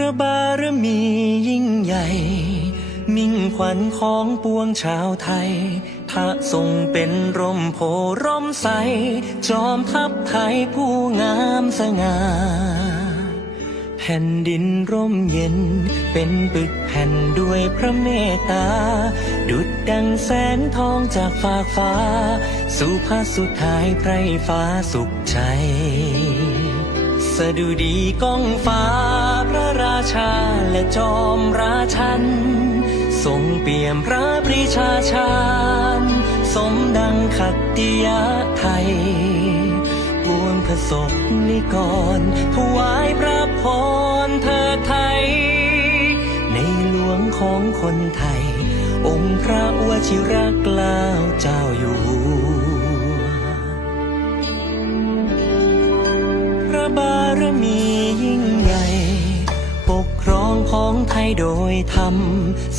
ระบาระมียิ่งใหญ่ มิ่งขวัญของปวงชาวไทยพระทรงเป็นร่มโพร่มใส จอมทัพไทยผู้งามสง่าแผ่นดินร่มเย็น เป็นปึกแผ่นด้วยพระเมตตา ดุดดังแสงทองจากฟากฟ้า สู่พระสุดท้ายไพรฟ้าสุขใจ สะดุดีก้องฟ้า ชาและจอมราชัน ทรงเปี่ยมพระปรีชาชาญสมดังขัตติยะไทยปวงพระศกนิกรถวายพระพรเถิดไทย ในหลวงของคนไทย องค์พระวชิรเกล้าเจ้าอยู่ ของไทยโดยธรรม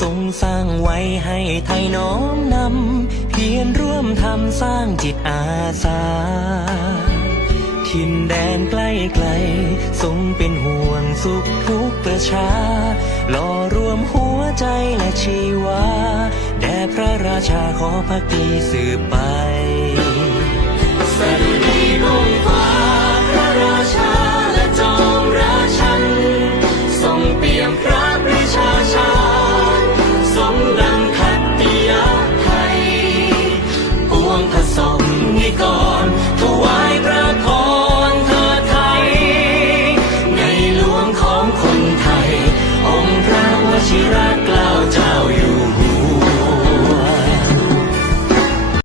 ทรงสร้างไว้ให้ไทยน้อมนำ เพียรร่วมทำสร้างจิตอาสาถิ่นแดนใกล้ไกล ทรงเป็นห่วงสุขทุกประชาหล่อรวมหัวใจและชีวา แด่พระราชาขอพักดีสืบไปสดี go.